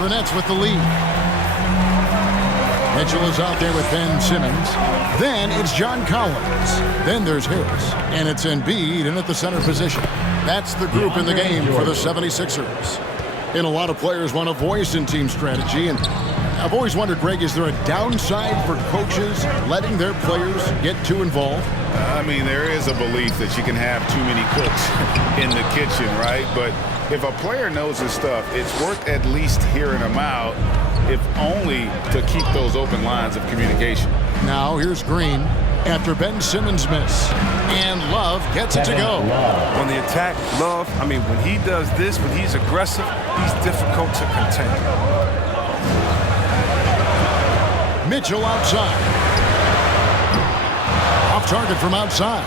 The Nets with the lead. Mitchell is out there with Ben Simmons. Then it's John Collins. Then there's Harris. And it's Embiid in at the center position. That's the group in the game for the 76ers. And a lot of players want a voice in team strategy. And I've always wondered, Greg, is there a downside for coaches letting their players get too involved? I mean, there is a belief that you can have too many cooks in the kitchen, right? But if a player knows his stuff, it's worth at least hearing them out, if only to keep those open lines of communication. Now here's Green after Ben Simmons miss. And Love gets it to go. On the attack, Love, I mean, when he does this, when he's aggressive, he's difficult to contain. Mitchell outside. Off target from outside.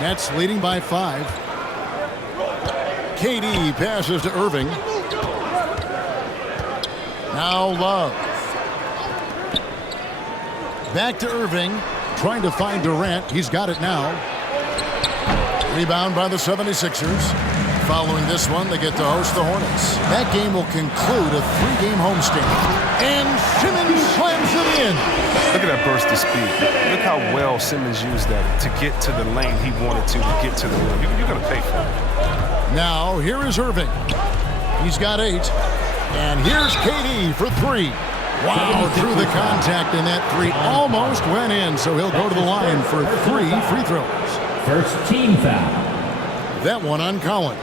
Nets leading by 5. KD passes to Irving. Now Love. Back to Irving. Trying to find Durant. He's got it now. Rebound by the 76ers. Following this one, they get to host the Hornets. That game will conclude a 3-game homestand. And Simmons slams it in. Look at that burst of speed. Look how well Simmons used that to get to the lane he wanted to get to the rim. You're going to pay for it. Now, here is Irving. He's got 8. And here's KD for 3. Wow, through the contact, and that 3 almost went in, so he'll go to the line for 3 free throws. First team foul. That one on Collins.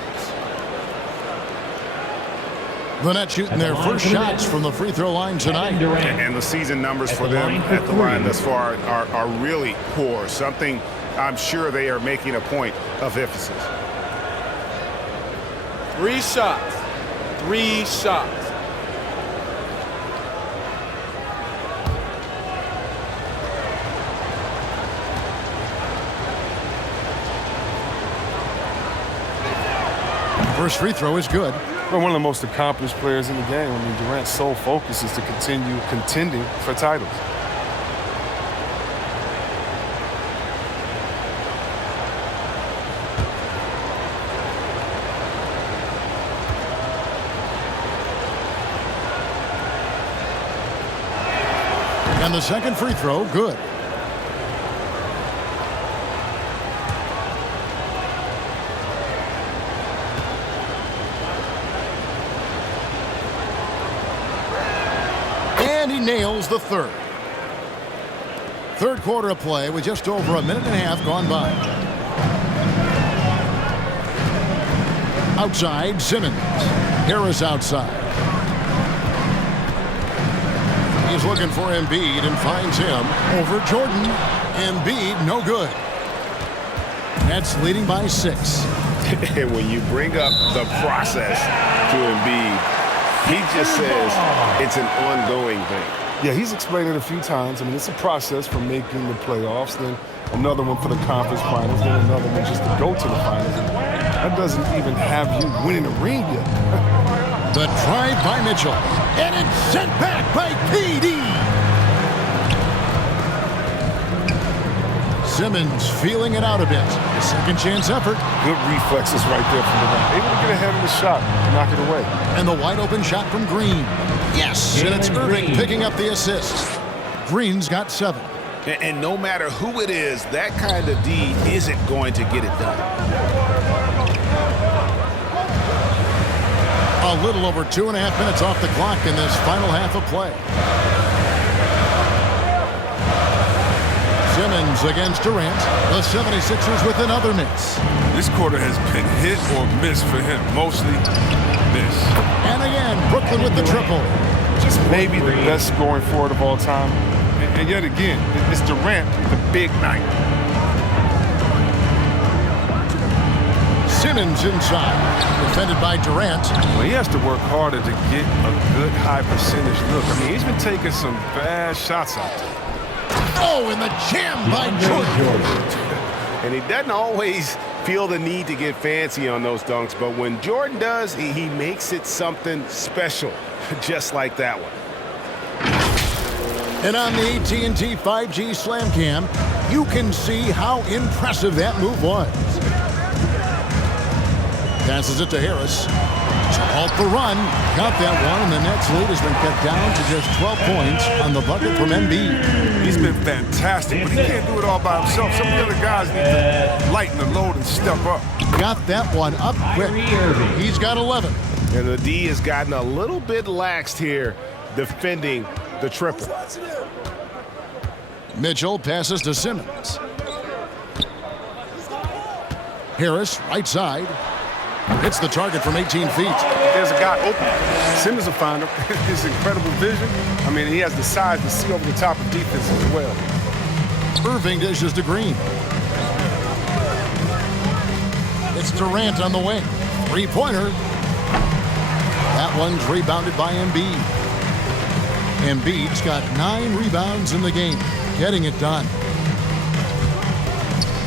The Nets shooting their first shots from the free throw line tonight. And the season numbers for them at the line thus far are really poor. Something I'm sure they are making a point of emphasis. 3 shots. 3 shots. First free throw is good. Well, one of the most accomplished players in the game. I mean, Durant's sole focus is to continue contending for titles. And the second free throw, good. And he nails the third. Third quarter of play with just over a minute and a half gone by. Outside, Simmons. Harris outside. He's looking for Embiid and finds him over Jordan. Embiid, no good. Nets leading by 6. And when you bring up the process to Embiid, he just says it's an ongoing thing. Yeah, he's explained it a few times. I mean, it's a process from making the playoffs, then another one for the conference finals, then another one just to go to the finals. That doesn't even have you winning a ring yet. The drive by Mitchell. And it's sent back by KD. Simmons feeling it out a bit. A second chance effort. Good reflexes right there from Durant. Able to get ahead of the shot and knock it away. And the wide open shot from Green. Yes, and it's Irving picking up the assist. Green's got 7. And no matter who it is, that kind of D isn't going to get it done. A little over 2.5 minutes off the clock in this final half of play. Simmons against Durant. The 76ers with another miss. This quarter has been hit or miss for him. Mostly miss. And again, Brooklyn with the triple. Just maybe the best scoring forward of all time. And yet again, it's Durant with the big night. Simmons inside. Defended by Durant. Well, he has to work harder to get a good high percentage look. I mean, he's been taking some bad shots out there. Oh, and the jam by Jordan. And he doesn't always feel the need to get fancy on those dunks, but when Jordan does, he makes it something special, just like that one. And on the AT&T 5G Slam Cam, you can see how impressive that move was. Passes it to Harris. to halt the run. Got that one, and the Nets' lead has been cut down to just 12 points on the bucket from Embiid. He's been fantastic, but he can't do it all by himself. Some of the other guys need to lighten the load and step up. Got that one up quick. He's got 11. And the D has gotten a little bit laxed here defending the triple. Mitchell passes to Simmons. Harris, right side. Hits the target from 18 feet. There's a guy open. Simmons will find him. His incredible vision. I mean, he has the size to see over the top of defense as well. Irving dishes to Green. It's Durant on the wing. Three-pointer. That one's rebounded by Embiid. Embiid's got 9 rebounds in the game, getting it done.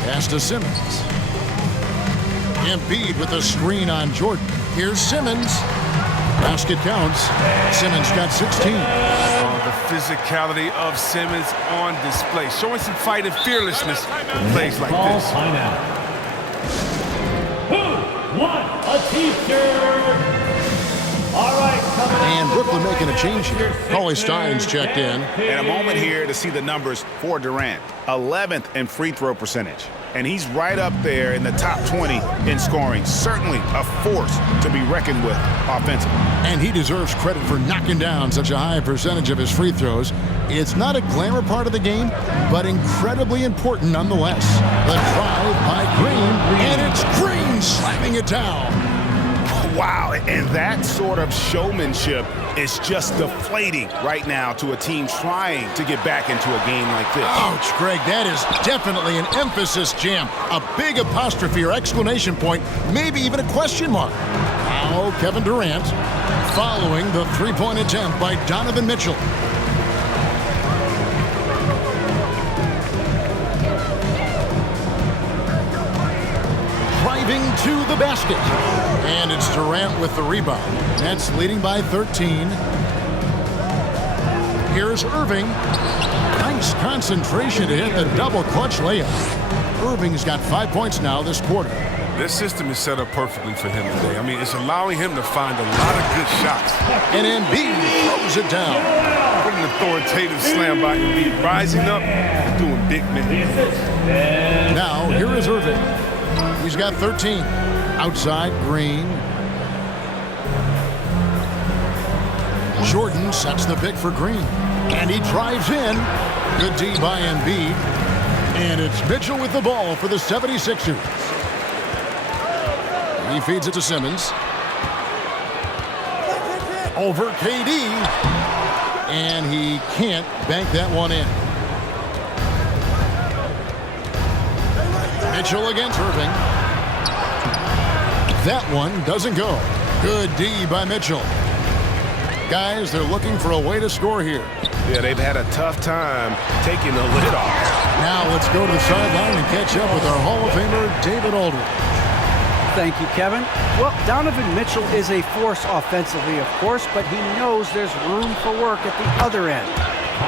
Pass to Simmons. Embiid with the screen on Jordan. Here's Simmons. Basket counts. Simmons got 16. The physicality of Simmons on display, showing some fight and fearlessness in plays like this. Who won a T-shirt? All right, and Brooklyn making a change here. Cauley Stein's checked in. And a moment here to see the numbers for Durant. 11th in free throw percentage. And he's right up there in the top 20 in scoring. Certainly a force to be reckoned with offensively. And he deserves credit for knocking down such a high percentage of his free throws. It's not a glamour part of the game, but incredibly important nonetheless. The drive by Green, and it's Green slamming it down. Wow, and that sort of showmanship is just deflating right now to a team trying to get back into a game like this. Ouch, Greg, that is definitely an emphasis jam. A big apostrophe or exclamation point, maybe even a question mark. Now Kevin Durant following the three-point attempt by Donovan Mitchell. Driving to the basket. And it's Durant with the rebound. Nets leading by 13. Here's Irving. Nice concentration to hit the double clutch layup. Irving's got 5 points now this quarter. This system is set up perfectly for him today. I mean, it's allowing him to find a lot of good shots. And Embiid throws it down. What an authoritative slam by Embiid. Rising up, doing big minutes. Now, here is Irving. He's got 13. Outside, Green. Jordan sets the pick for Green. And he drives in. Good D by Embiid. And it's Mitchell with the ball for the 76ers. He feeds it to Simmons. Over KD. And he can't bank that one in. Mitchell against Irving. That one doesn't go. Good D by Mitchell. Guys, they're looking for a way to score here. Yeah, they've had a tough time taking the lid off. Now let's go to the sideline and catch up with our Hall of Famer, David Aldridge. Thank you, Kevin. Well, Donovan Mitchell is a force offensively, of course, but he knows there's room for work at the other end.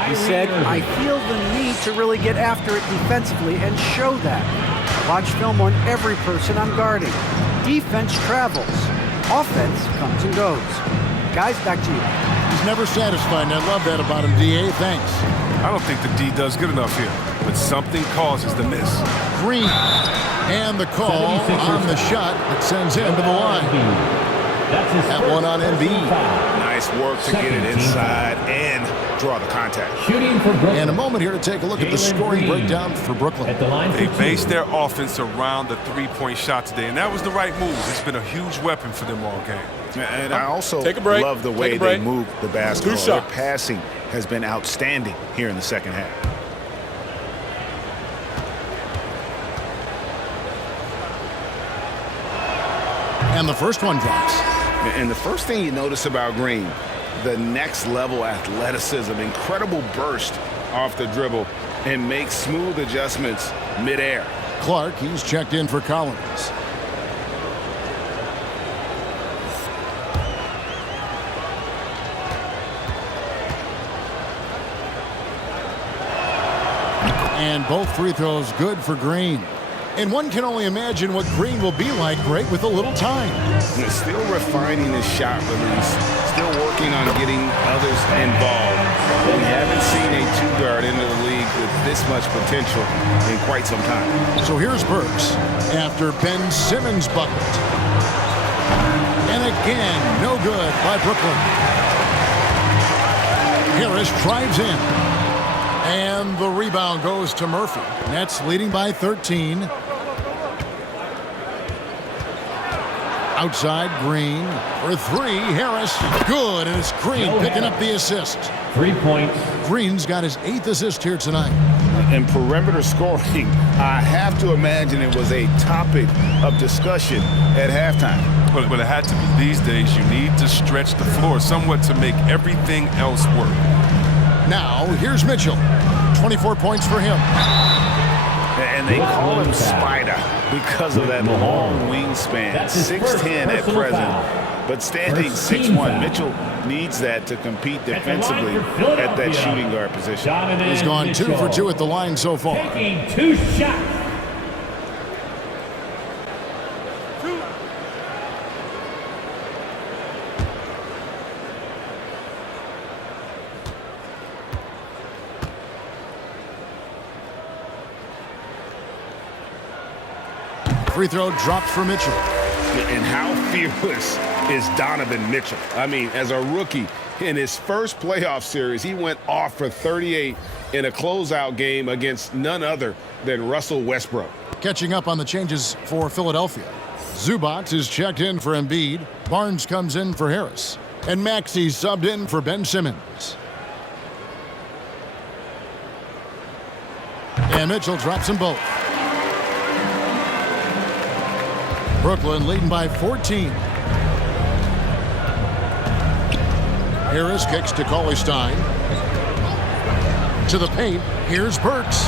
He said, I feel the need to really get after it defensively and show that. Watch film on every person I'm guarding. Defense travels. Offense comes and goes. Guys, back to you. He's never satisfied, and I love that about him, D.A. Thanks. I don't think the D does good enough here, but something causes the miss. Green. And the call on the shot that sends him to the line. That one on Embiid. Nice work to get it inside and draw the contact. Shooting for Brooklyn. And a moment here to take a look at the scoring breakdown for Brooklyn. At the line They for based their offense around the three-point shot today, and that was the right move. It's been a huge weapon for them all game. And I also Take a break. love the way Take a break. they move the basketball. Two Their shots. passing has been outstanding here in the second half. And the first one drops. And the first thing you notice about Green, the next level athleticism, incredible burst off the dribble, and makes smooth adjustments midair. Clark, he's checked in for Collins. And both free throws good for Green. And one can only imagine what Green will be like, Greg, with a little time. Still refining his shot release, still working on getting others involved. But we haven't seen a two-guard into the league with this much potential in quite some time. So here's Burks after Ben Simmons bucket. And again, no good by Brooklyn. Harris drives in. And the rebound goes to Murphy. Nets leading by 13. Outside, Green for three. Harris, good, and it's Green picking up the assist. 3 points. Green's got his 8th assist here tonight. And perimeter scoring, I have to imagine it was a topic of discussion at halftime. But it had to be. These days, you need to stretch the floor somewhat to make everything else work. Now, here's Mitchell. 24 points for him. And they call him Spider because of that long wingspan. 6'10" at present, but standing 6'1". Mitchell needs that to compete defensively at that shooting guard position. He's gone 2 for 2 at the line so far. Taking 2 shots. Free throw dropped for Mitchell. And how fearless is Donovan Mitchell? I mean, as a rookie, in his first playoff series, he went off for 38 in a closeout game against none other than Russell Westbrook. Catching up on the changes for Philadelphia. Zubac is checked in for Embiid. Barnes comes in for Harris. And Maxey subbed in for Ben Simmons. And Mitchell drops them both. Brooklyn leading by 14. Harris kicks to Cauley-Stein. To the paint. Here's Burks.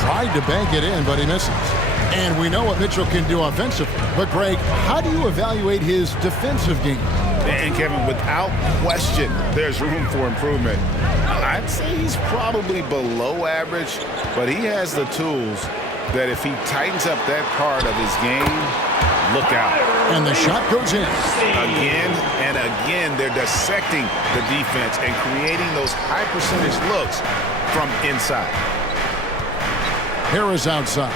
Tried to bank it in, but he misses. And we know what Mitchell can do offensively. But, Greg, how do you evaluate his defensive game? And, Kevin, without question, there's room for improvement. I'd say he's probably below average, but he has the tools that if he tightens up that part of his game, look out. And the shot goes in. Again and again, they're dissecting the defense and creating those high percentage looks from inside. Harris outside.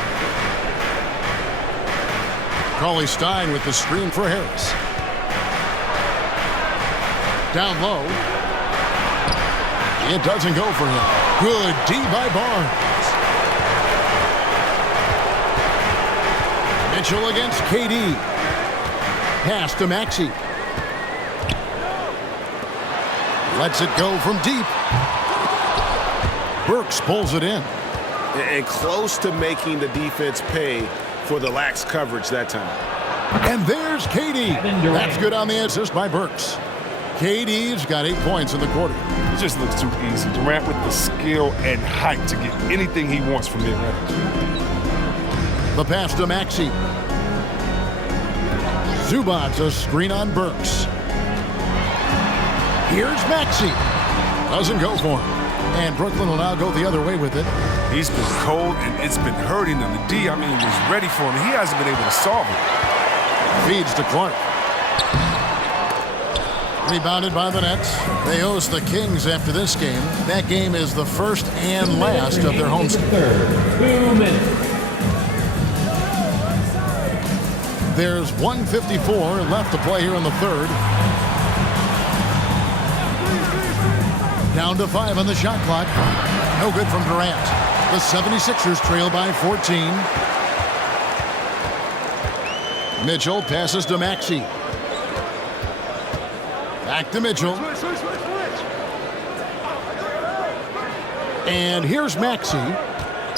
Cauley-Stein with the screen for Harris. Down low. It doesn't go for him. Good D by Barnes. Mitchell against KD. Pass to Maxey. Lets it go from deep. Burks pulls it in. And close to making the defense pay for the lax coverage that time. And there's KD. That's good on the assist by Burks. KD's got 8 points in the quarter. It just looks too easy. Durant with the skill and height to get anything he wants from mid-range. The pass to Maxey. Zubac a screen on Burks. Here's Maxey. Doesn't go for him. And Brooklyn will now go the other way with it. He's been cold, and it's been hurting him. The D, was ready for him. He hasn't been able to solve it. Feeds to Clark. Rebounded by the Nets. They host the Kings after this game. That game is the first and last of their home schedule. 2 minutes. There's 1:54 left to play here in the third. Down to 5 on the shot clock. No good from Durant. The 76ers trail by 14. Mitchell passes to Maxey. Back to Mitchell. And here's Maxey.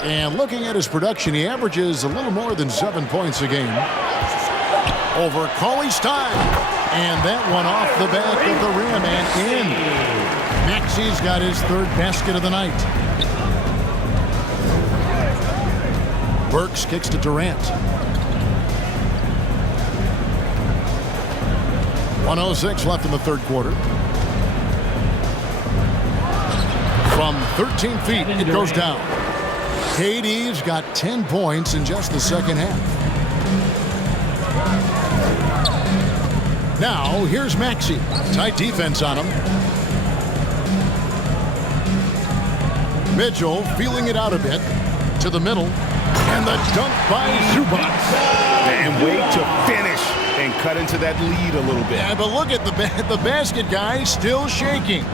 And looking at his production, he averages a little more than 7 points a game. Over Cauley-Stein. And that one off the back of the rim and in. Maxey's got his third basket of the night. Burks kicks to Durant. 1:06 left in the third quarter. From 13 feet, it goes down. KD's got 10 points in just the second half. Now, here's Maxey. Tight defense on him. Mitchell feeling it out a bit. To the middle. And the dunk by Zubac. And wait to finish and cut into that lead a little bit. Yeah, but look at the basket guy still shaking.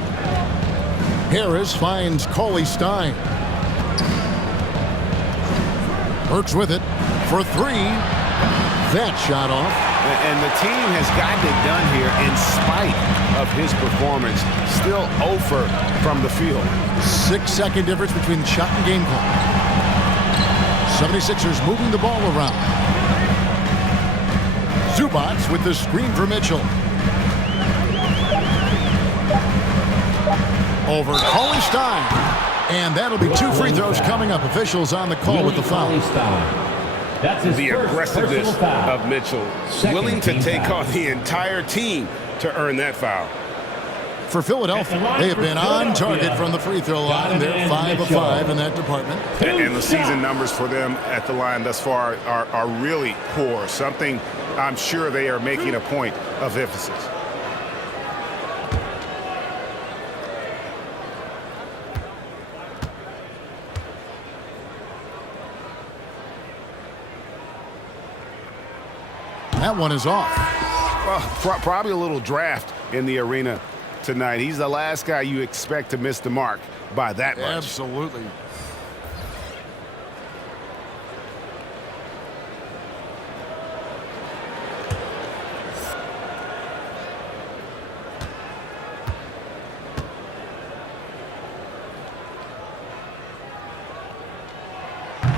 Harris finds Cauley-Stein. Works with it for three. That shot off. And the team has gotten it done here in spite of his performance. Still 0 from the field. 6-second difference between the shot and game clock. 76ers moving the ball around. Zubac with the screen for Mitchell. Over Cauley-Stein. And that'll be 2 free throws coming up. Officials on the call with the foul. That's his The first aggressiveness personal foul. of Mitchell. Second Willing to team take foul. on the entire team to earn that foul. For Philadelphia, they have been on target from the free throw line. They're 5 of 5 in that department. And the season numbers for them at the line thus far are really poor. Something I'm sure they are making a point of emphasis. That one is off. Well, probably a little draft in the arena tonight. He's the last guy you expect to miss the mark by that much. Absolutely.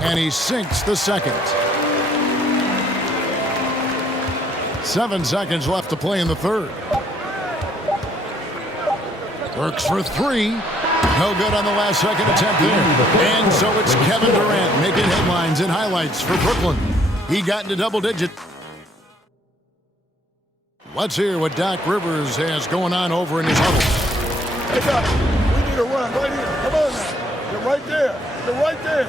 And he sinks the second. 7 seconds left to play in the third. Works for three. No good on the last second attempt there. And so it's Kevin Durant making headlines and highlights for Brooklyn. He got into double digit. Let's hear what Doc Rivers has going on over in his huddle. Hey, Doc, we need a run right here. Come on now. You're right there. You're right there.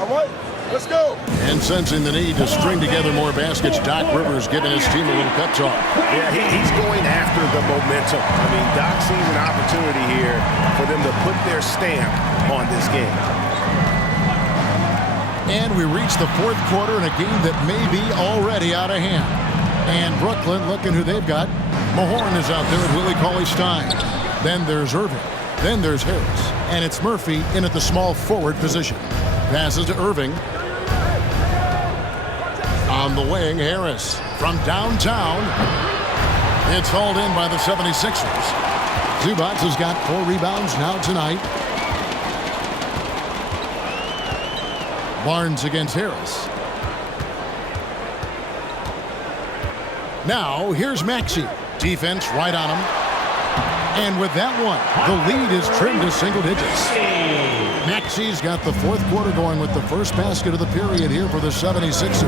All right, let's go. And sensing the need to string together more baskets, Doc Rivers giving his team a little pep talk. Yeah, he's going after the momentum. I mean, Doc sees an opportunity here for them to put their stamp on this game. And we reach the fourth quarter in a game that may be already out of hand. And Brooklyn, looking who they've got. Mahorn is out there with Willie Cauley-Stein. Then there's Irving. Then there's Harris. And it's Murphy in at the small forward position. Passes to Irving. On the wing, Harris. From downtown. It's hauled in by the 76ers. Zubac has got 4 rebounds now tonight. Barnes against Harris. Now, here's Maxey. Defense right on him. And with that one, the lead is trimmed to single digits. Maxey's got the fourth quarter going with the first basket of the period here for the 76ers.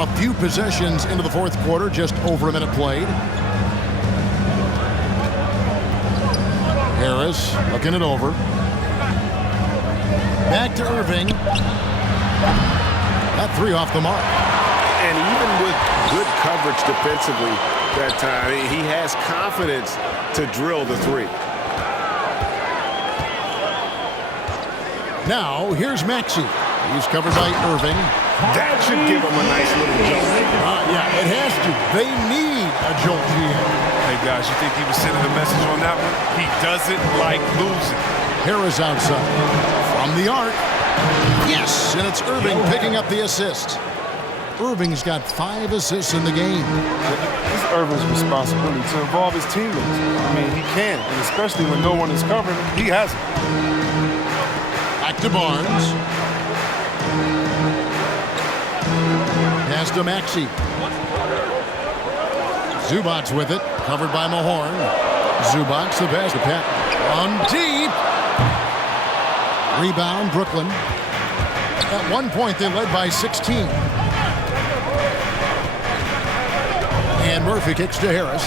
A few possessions into the fourth quarter, just over a minute played. Harris looking it over. Back to Irving. That 3 off the mark. And even with good coverage defensively that time, he has confidence to drill the 3. Now, here's Maxey. He's covered by Irving. That should give him a nice little jolt. Yeah, it has to. They need a jolt here. Hey, guys, you think he was sending a message on that one? He doesn't like losing. Harris outside. From the arc. Yes, and it's Irving picking up the assist. Irving's got 5 assists in the game. It's Irving's responsibility to involve his teammates. I mean, he can, and especially when no one is covering him, he has it. Back to Barnes. Pass to Maxey. Zubac with it, covered by Mahorn. Zubac the pass to Pat. On deep. Rebound, Brooklyn. At one point, they led by 16. And Murphy kicks to Harris.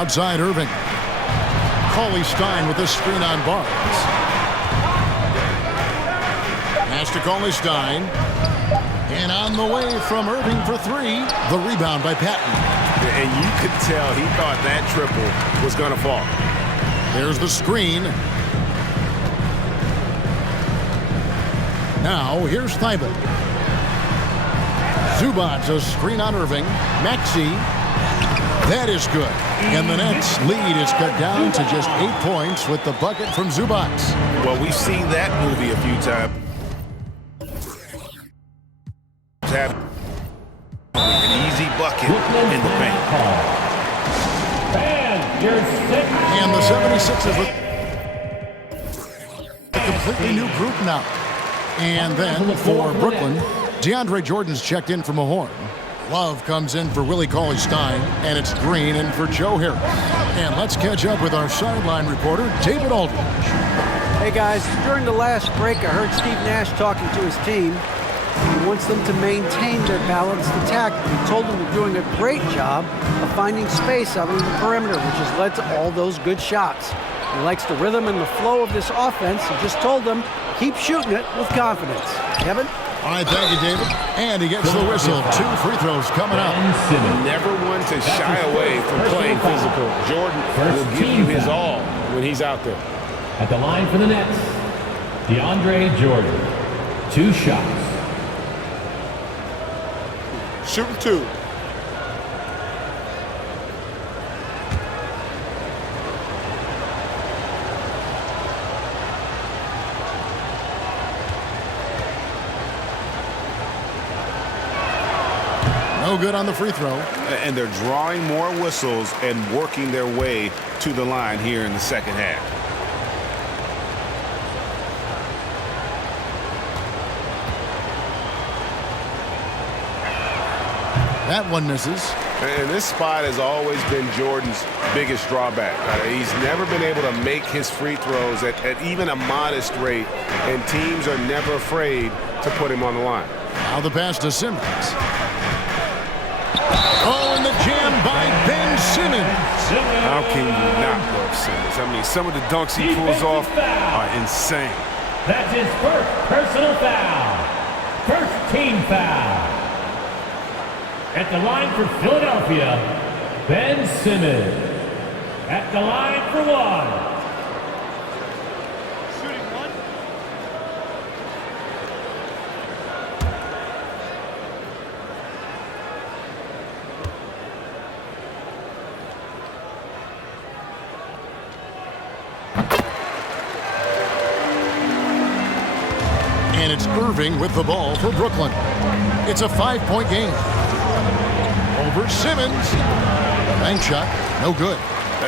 Outside Irving. Cauley Stein with this screen on Barnes. Pass to Cauley Stein. And on the way from Irving for three. The rebound by Patton. And you could tell he thought that triple was going to fall. There's the screen. Now, here's Thibault. Zubac, a screen on Irving. Maxey. That is good. And the Nets' lead is cut down to just 8 points with the bucket from Zubac. Well, we've seen that movie a few times. Have an easy bucket in the paint. And the 76ers with a completely new group now. And then for Brooklyn, DeAndre Jordan's checked in from a horn. Love comes in for Willie Cauley-Stein, and it's Green in for Joe Harris. And let's catch up with our sideline reporter, David Aldridge. Hey guys, during the last break, I heard Steve Nash talking to his team. He wants them to maintain their balanced attack. He told them they're doing a great job of finding space out on the perimeter, which has led to all those good shots. He likes the rhythm and the flow of this offense. He just told them, keep shooting it with confidence. Kevin? All right, thank you, David. And he gets the whistle. 2 free throws coming up. Never one to shy away from playing physical. Jordan will give you his all when he's out there. At the line for the Nets, DeAndre Jordan. 2 shots. Shooting 2. No good on the free throw. And they're drawing more whistles and working their way to the line here in the second half. That one misses. And this spot has always been Jordan's biggest drawback. He's never been able to make his free throws at even a modest rate, and teams are never afraid to put him on the line. Now the pass to Simmons. Oh, and the jam by Ben Simmons. How can you not love Simmons? I mean, some of the dunks he pulls off are insane. That's his first personal foul. First team foul. At the line for Philadelphia, Ben Simmons. At the line for 1. And it's Irving with the ball for Brooklyn. It's a 5-point game. Over Simmons. Bank shot, no good.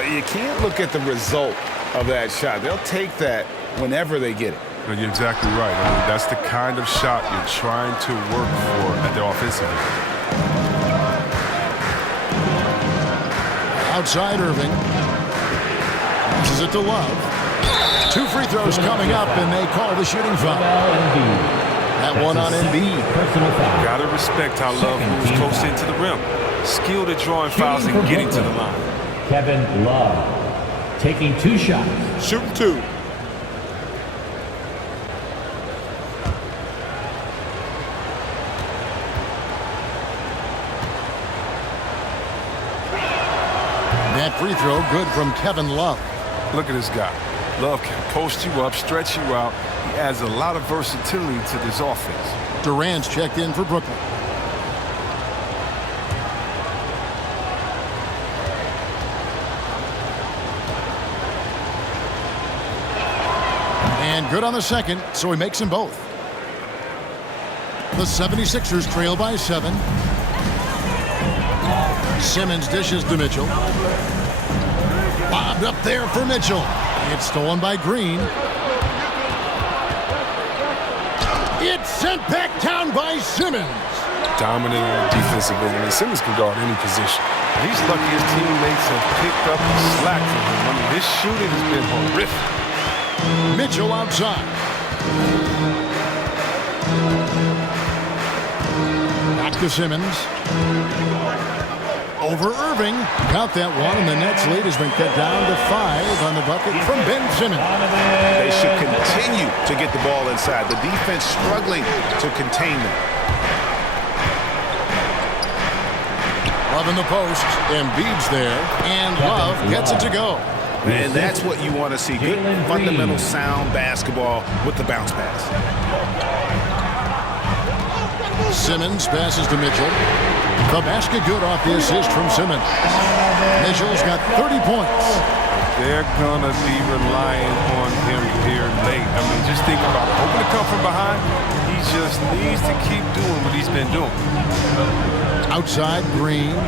You can't look at the result of that shot. They'll take that whenever they get it. No, you're exactly right. I mean, that's the kind of shot you're trying to work for at the offensive end. Outside Irving. Passes it to Love. 2 free throws coming up, and they call the shooting foul. That one on Embiid. Gotta respect how Love moves close into the rim. Skilled at drawing fouls and getting to the line. Kevin Love taking 2 shots. Shooting 2. That free throw good from Kevin Love. Look at this guy. Love can post you up, stretch you out. He adds a lot of versatility to this offense. Durant's checked in for Brooklyn. And good on the second, so he makes them both. The 76ers trail by 7. Simmons dishes to Mitchell. Bobbed up there for Mitchell. It's stolen by Green. It's sent back down by Simmons. Dominant on the defensive end. I mean, Simmons can guard any position. He's lucky his teammates have picked up the slack from him. I mean, this shooting has been horrific. Mitchell outside. Back to Simmons. over Irving. Count that one, and the Nets' lead has been cut down to 5 on the bucket from Ben Simmons. They should continue to get the ball inside. The defense struggling to contain them. Love in the post. Embiid's there, and Love gets it to go. And that's what you want to see. Good, fundamental, sound basketball with the bounce pass. Simmons passes to Mitchell. The basket good off the assist from Simmons. Mitchell's got 30 points. They're going to be relying on him here late. I mean, just think about it. Hoping to come from behind, he just needs to keep doing what he's been doing. Outside, Green.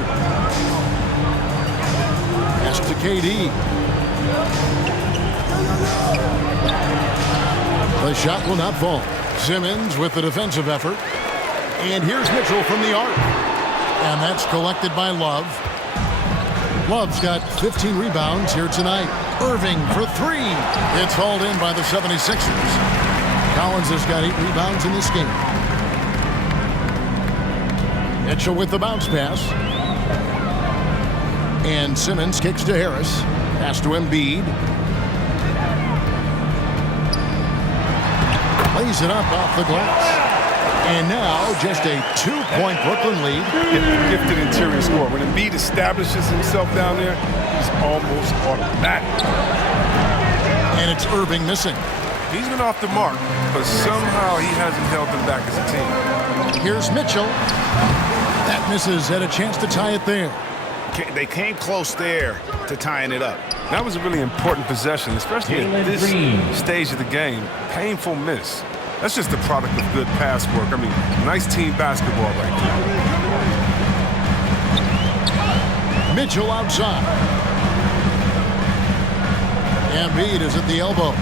Pass to KD. The shot will not fall. Simmons with the defensive effort. And here's Mitchell from the arc. And that's collected by Love. Love's got 15 rebounds here tonight. Irving for 3. It's hauled in by the 76ers. Collins has got 8 rebounds in this game. Mitchell with the bounce pass. And Simmons kicks to Harris. Pass to Embiid. Lays it up off the glass. And now just a 2-point Brooklyn lead. Gifted interior score. When Embiid establishes himself down there, he's almost automatic. And it's Irving missing. He's been off the mark, but somehow he hasn't held them back as a team. Here's Mitchell. That misses. Had a chance to tie it there. They came close there to tying it up. That was a really important possession, especially at this stage of the game. Painful miss. That's just the product of good pass work. I mean, nice team basketball right there. Mitchell outside. Embiid is at the elbow.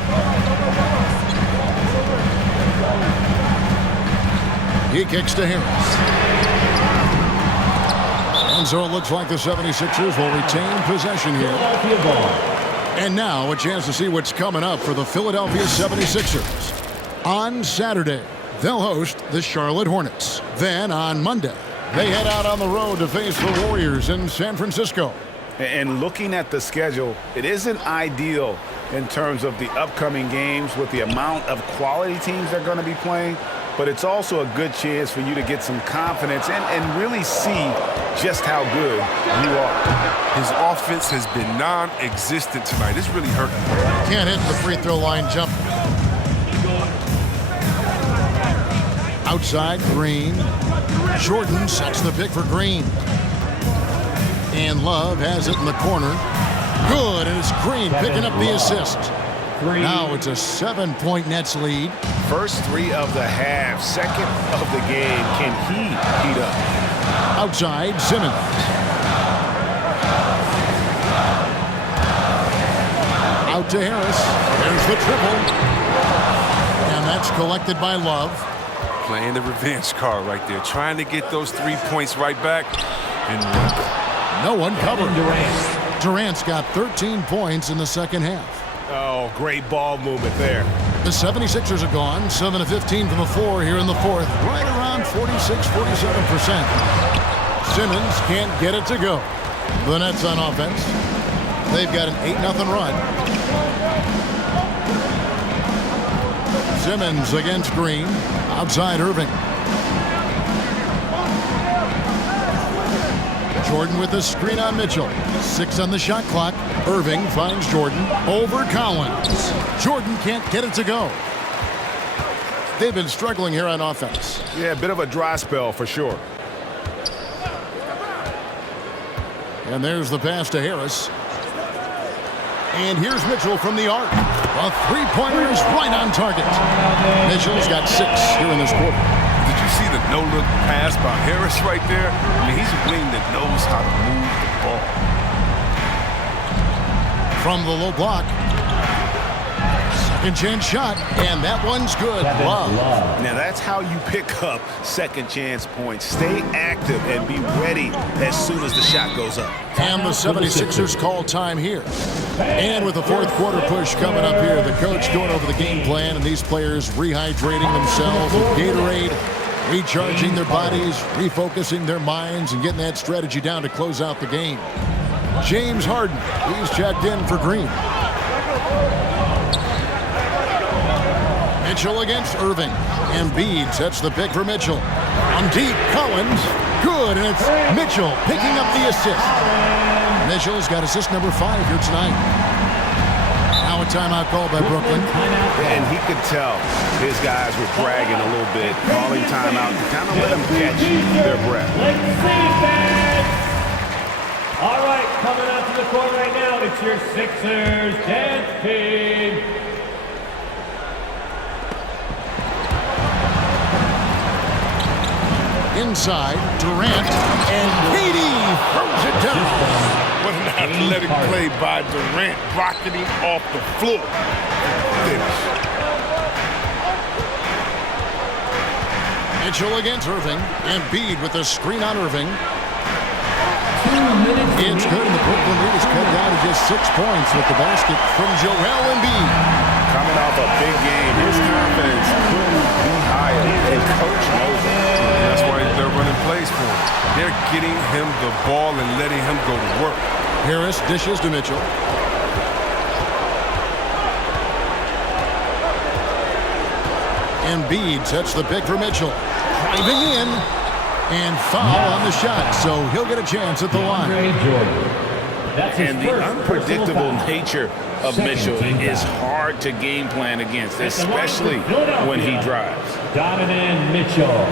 He kicks to Harris. And so it looks like the 76ers will retain possession here. And now a chance to see what's coming up for the Philadelphia 76ers. On Saturday, they'll host the Charlotte Hornets. Then on Monday, they head out on the road to face the Warriors in San Francisco. And looking at the schedule, it isn't ideal in terms of the upcoming games with the amount of quality teams they're going to be playing. But it's also a good chance for you to get some confidence and really see just how good you are. His offense has been non-existent tonight. It's really hurting. Can't hit the free throw line jump. Outside, Green. Jordan sets the pick for Green. And Love has it in the corner. Good, and it's Green picking up the assist. Now it's a 7-point Nets lead. First 3 of the half, second of the game. Can he heat up? Outside, Simmons. Out to Harris. There's the triple. And that's collected by Love. Playing the revenge card right there. Trying to get those 3 points right back. And no one covered. Durant's got 13 points in the second half. Oh, great ball movement there. The 76ers are gone, 7 of 15 from the floor here in the fourth, right around 46, 47%. Simmons can't get it to go. The Nets on offense. They've got an 8-0 run. Simmons against Green. Outside Irving. Jordan with the screen on Mitchell. 6 on the shot clock. Irving finds Jordan over Collins. Jordan can't get it to go. They've been struggling here on offense. Yeah, a bit of a dry spell for sure. And there's the pass to Harris. And here's Mitchell from the arc. A three-pointer is right on target. Mitchell's got 6 here in this quarter. did you see the no-look pass by Harris right there? I mean, he's a wing that knows how to move the ball. From the low block. Second chance shot, and that one's good. Love. Now that's how you pick up second chance points. Stay active and be ready as soon as the shot goes up. And the 76ers call time here. And with the fourth quarter push coming up here, the coach going over the game plan and these players rehydrating themselves with Gatorade recharging their bodies, refocusing their minds, and getting that strategy down to close out the game. James Harden, he's checked in for Green. Mitchell against Irving. Embiid sets the pick for Mitchell. On deep, Collins. Good, and it's Mitchell picking up the assist. Mitchell's got assist number 5 here tonight. Now a timeout call by Brooklyn. And he could tell his guys were dragging a little bit, calling timeout to kind of let them catch their breath. Let's see, fans. All right, coming out to the court right now, it's your Sixers dance team. Inside, Durant, and KD throws it down. What an athletic play by Durant, rocketing off the floor. Finish. Mitchell against Irving. Embiid with the screen on Irving. It's good, and the Brooklyn lead is cut down to just 6 points with the basket from Joel Embiid. Coming off a big game, his confidence couldn't be higher, and Coach knows it. That's why they're running plays for him. They're getting him the ball and letting him go to work. Harris dishes to Mitchell. Embiid sets the pick for Mitchell. Driving in, and foul on the shot, so he'll get a chance at the line. And the unpredictable nature of Mitchell is hard to game plan against, especially when he drives. Donovan Mitchell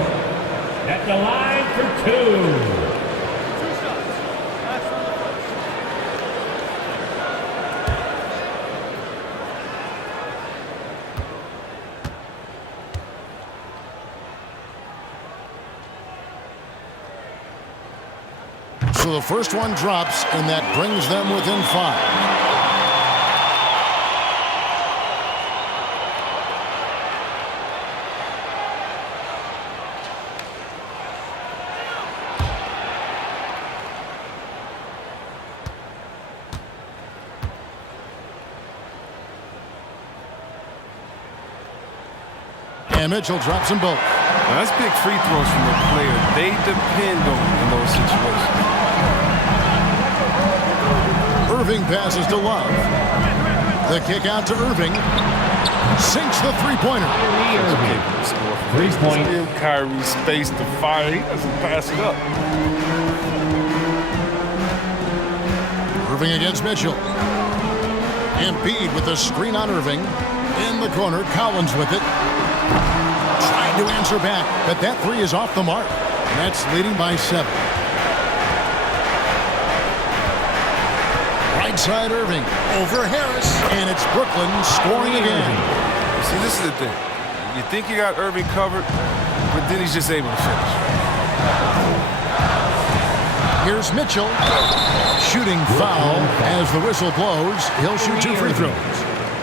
at the line for 2. So the first one drops, and that brings them within 5. And Mitchell drops them both. Now, that's big free throws from the player. They depend on in those situations. Irving passes to Love. The kick out to Irving. Sinks the three-pointer. Three-point. Give Kyrie space to fire. He doesn't pass it up. Irving against Mitchell. Embiid with the screen on Irving. In the corner, Collins with it. Trying to answer back, but that 3 is off the mark. And that's leading by 7. Right side Irving over Harris, and it's Brooklyn scoring again. See, this is the thing. You think you got Irving covered, but then he's just able to finish. Here's Mitchell. Shooting foul as the whistle blows. He'll shoot 2 free throws.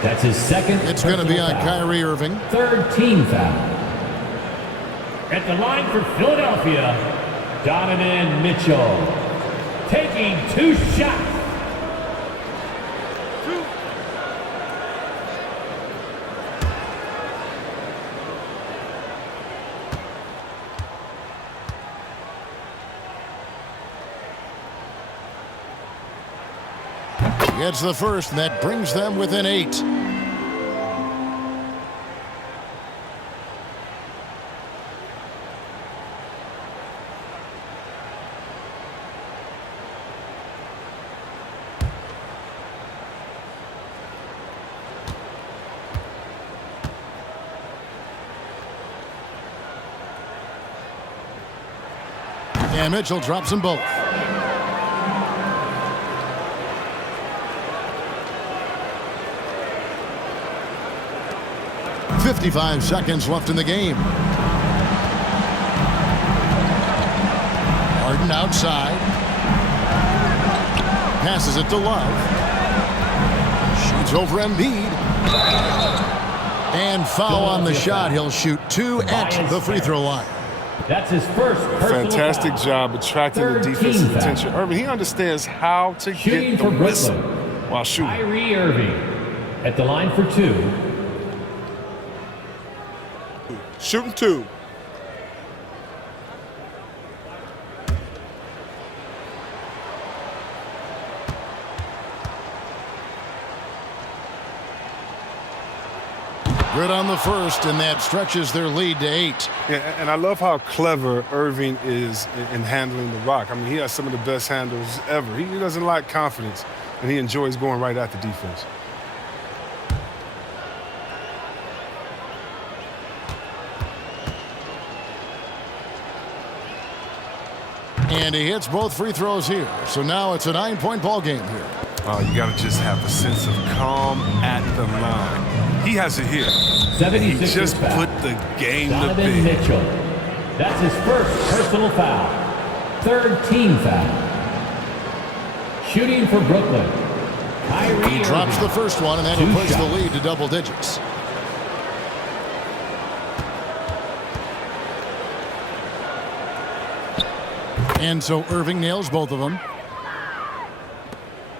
That's his second. It's going to be on Kyrie Irving. 3rd team foul. At the line for Philadelphia, Donovan Mitchell taking 2 shots. Gets the first, and that brings them within 8. And Mitchell drops them both. .55 seconds left in the game. Harden outside. Passes it to Love. Shoots over Embiid. And foul on the shot. He'll shoot 2 at the free throw line. That's his first personal Fantastic foul. job attracting the 3rd defensive team foul. attention. Irving, he understands how to Shooting get the for whistle Brooklyn. while shooting. Kyrie Irving at the line for 2. Shooting 2. Good on the first, and that stretches their lead to 8. Yeah, and I love how clever Irving is in handling the rock. I mean, he has some of the best handles ever. He doesn't lack confidence, and he enjoys going right at the defense. And he hits both free throws here. So now it's a 9-point ball game here. You got to just have a sense of calm at the line. He has it here. 76ers He just foul. put the game to Donovan bed. Mitchell. That's his first personal foul. Third team foul. Shooting for Brooklyn. Kyrie He drops Irving. the first one, and that'll 2 push the shots. lead to double digits. And so Irving nails both of them.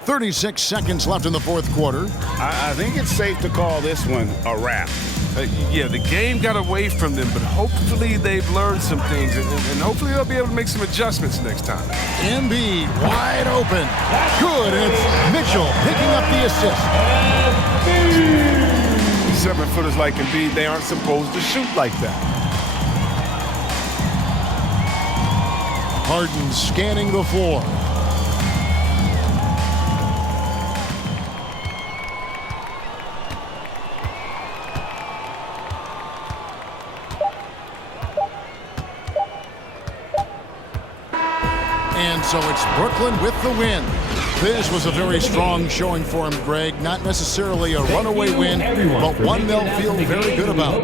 36 seconds left in the fourth quarter. I think it's safe to call this one a wrap. Yeah, the game got away from them, but hopefully they've learned some things, and hopefully they'll be able to make some adjustments next time. Embiid wide open. Good, and it's Mitchell picking up the assist. 7-footers like Embiid, they aren't supposed to shoot like that. Harden scanning the floor. And so it's Brooklyn with the win. This was a very strong showing for him, Greg. Not necessarily a runaway win, but one they'll feel very good about.